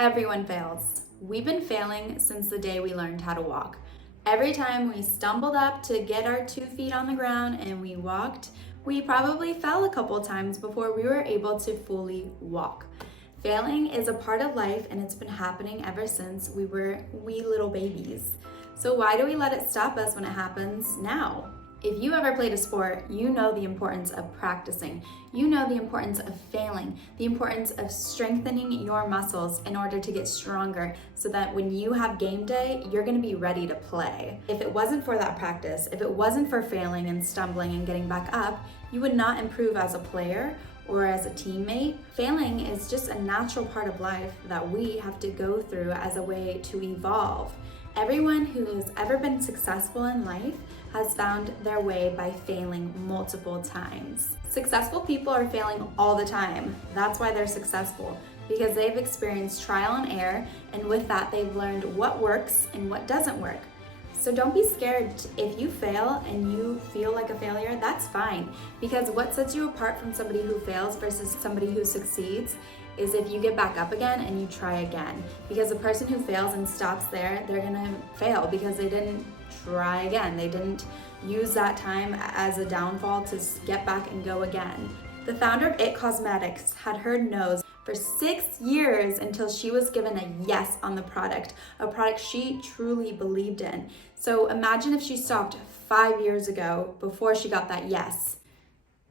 Everyone fails. We've been failing since the day we learned how to walk. Every time we stumbled up to get our 2 feet on the ground and we walked, we probably fell a couple times before we were able to fully walk. Failing is a part of life and it's been happening ever since we were wee little babies. So why do we let it stop us when it happens now? If you ever played a sport, you know the importance of practicing. You know the importance of failing, the importance of strengthening your muscles in order to get stronger so that when you have game day, you're gonna be ready to play. If it wasn't for that practice, if it wasn't for failing and stumbling and getting back up, you would not improve as a player or as a teammate. Failing is just a natural part of life that we have to go through as a way to evolve. Everyone who has ever been successful in life has found their way by failing multiple times. Successful people are failing all the time. That's why they're successful, because they've experienced trial and error, and with that they've learned what works and what doesn't work. So don't be scared if you fail and you feel like a failure, that's fine. Because what sets you apart from somebody who fails versus somebody who succeeds is if you get back up again and you try again. Because the person who fails and stops there, they're gonna fail because they didn't try again. They didn't use that time as a downfall to get back and go again. The founder of IT Cosmetics had heard no's for 6 years until she was given a yes on the product, a product she truly believed in. So imagine if she stopped 5 years ago before she got that yes.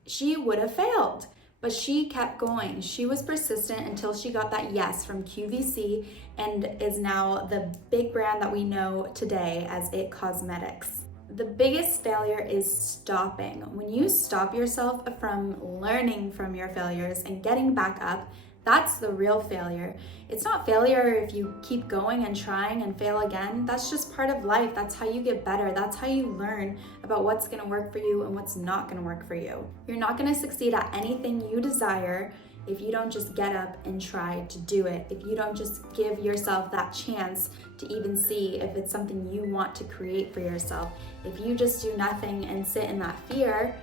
She would have failed, but she kept going. She was persistent until she got that yes from QVC and is now the big brand that we know today as IT Cosmetics. The biggest failure is stopping. When you stop yourself from learning from your failures and getting back up, that's the real failure. It's not failure if you keep going and trying and fail again. That's just part of life. That's how you get better. That's how you learn about what's gonna work for you and what's not gonna work for you. You're not gonna succeed at anything you desire if you don't just get up and try to do it. If you don't just give yourself that chance to even see if it's something you want to create for yourself. If you just do nothing and sit in that fear,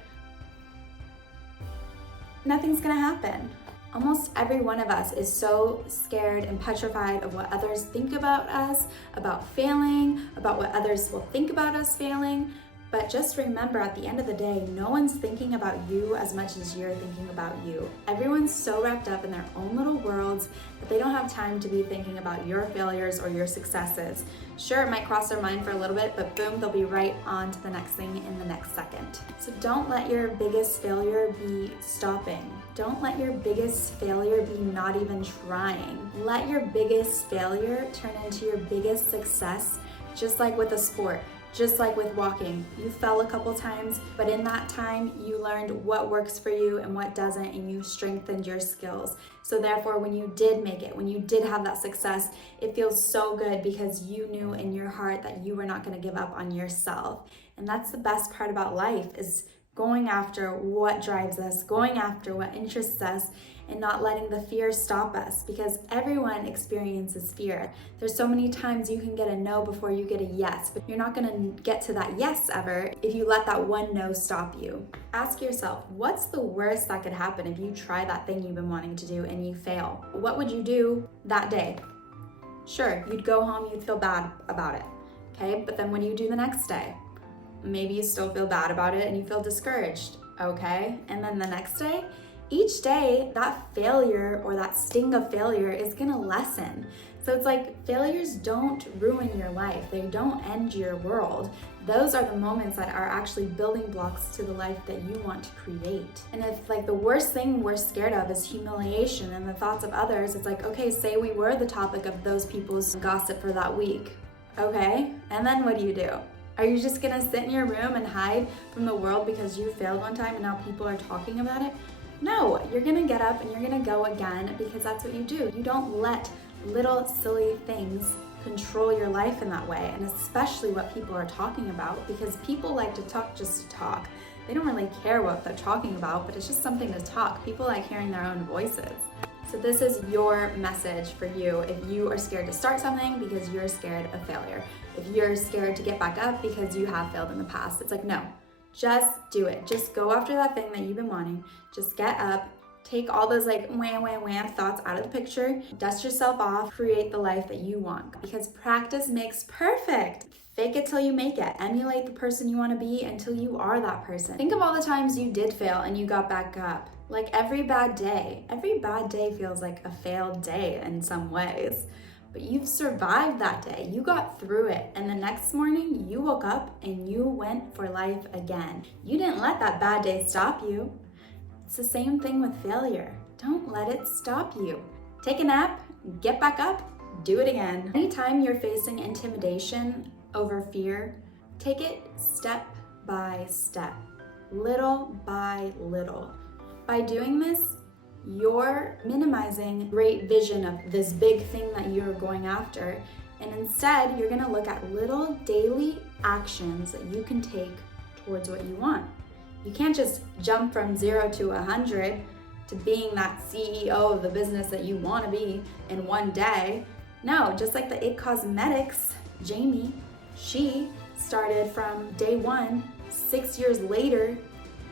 nothing's gonna happen. Almost every one of us is so scared and petrified of what others think about us, about failing, about what others will think about us failing. But just remember, at the end of the day, no one's thinking about you as much as you're thinking about you. Everyone's so wrapped up in their own little worlds that they don't have time to be thinking about your failures or your successes. Sure, it might cross their mind for a little bit, but boom, they'll be right on to the next thing in the next second. So don't let your biggest failure be stopping. Don't let your biggest failure be not even trying. Let your biggest failure turn into your biggest success, just like with a sport. Just like with walking, you fell a couple times, but in that time, you learned what works for you and what doesn't, and you strengthened your skills. So therefore, when you did make it, when you did have that success, it feels so good because you knew in your heart that you were not gonna give up on yourself. And that's the best part about life, is going after what drives us, going after what interests us, and not letting the fear stop us, because everyone experiences fear. There's so many times you can get a no before you get a yes, but you're not gonna get to that yes ever if you let that one no stop you. Ask yourself, what's the worst that could happen if you try that thing you've been wanting to do and you fail? What would you do that day? Sure, you'd go home, you'd feel bad about it, okay? But then what do you do the next day? Maybe you still feel bad about it and you feel discouraged, okay? And then the next day, each day, that failure or that sting of failure is gonna lessen. So it's like failures don't ruin your life. They don't end your world. Those are the moments that are actually building blocks to the life that you want to create. And if like the worst thing we're scared of is humiliation and the thoughts of others, it's like, okay, say we were the topic of those people's gossip for that week, okay? And then what do? Are you just gonna sit in your room and hide from the world because you failed one time and now people are talking about it? No, you're gonna get up and you're gonna go again because that's what you do. You don't let little silly things control your life in that way, and especially what people are talking about, because people like to talk just to talk. They don't really care what they're talking about, but it's just something to talk. People like hearing their own voices. So this is your message for you if you are scared to start something because you're scared of failure. If you're scared to get back up because you have failed in the past. It's like, no, just do it. Just go after that thing that you've been wanting. Just get up, Take all those like wham thoughts out of the picture, dust yourself off, create the life that you want. Because practice makes perfect. Fake it till you make it. Emulate the person you want to be until you are that person. Think of all the times you did fail and you got back up. Like every bad day feels like a failed day in some ways. But you've survived that day. You got through it. And the next morning you woke up and you went for life again. You didn't let that bad day stop you. It's the same thing with failure. Don't let it stop you. Take a nap, get back up, do it again. Anytime you're facing intimidation over fear, take it step by step, little by little. By doing this, you're minimizing great vision of this big thing that you're going after, and instead you're gonna look at little daily actions that you can take towards what you want. You can't just jump from 0 to 100 to being that CEO of the business that you want to be in one day. No, just like the It Cosmetics, Jamie, she started from day one, 6 years later,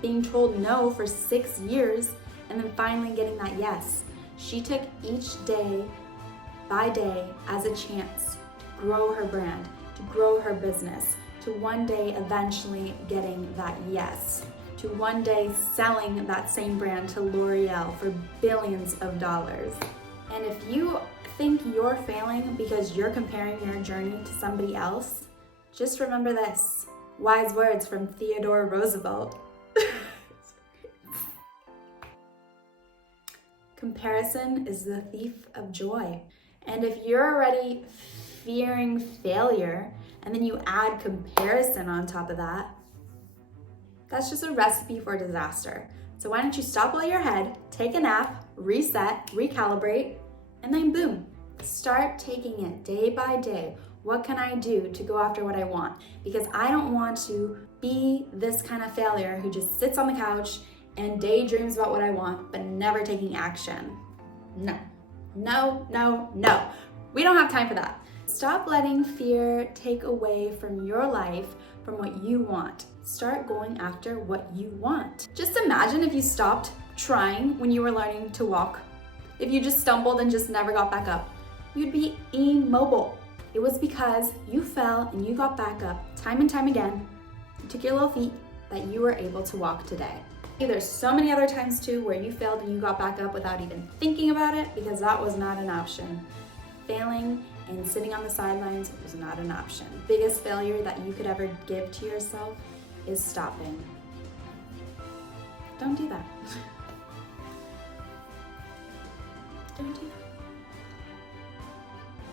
being told no for 6 years, and then finally getting that yes. She took each day by day as a chance to grow her brand, to grow her business, to one day eventually getting that yes. To one day selling that same brand to L'Oreal for billions of dollars. And if you think you're failing because you're comparing your journey to somebody else, just remember this. Wise words from Theodore Roosevelt. Comparison is the thief of joy. And if you're already fearing failure and then you add comparison on top of that, that's just a recipe for disaster. So why don't you stop while you're ahead, take a nap, reset, recalibrate, and then boom, start taking it day by day. What can I do to go after what I want? Because I don't want to be this kind of failure who just sits on the couch and daydreams about what I want, but never taking action. No. We don't have time for that. Stop letting fear take away from your life, from what you want. Start going after what you want. Just imagine if you stopped trying when you were learning to walk. If you just stumbled and just never got back up, you'd be immobile. It was because you fell and you got back up time and time again. You took your little feet that you were able to walk today. There's so many other times too where you failed and you got back up without even thinking about it because that was not an option. Failing and sitting on the sidelines was not an option. Biggest failure that you could ever give to yourself is stopping. Don't do that. Don't do that.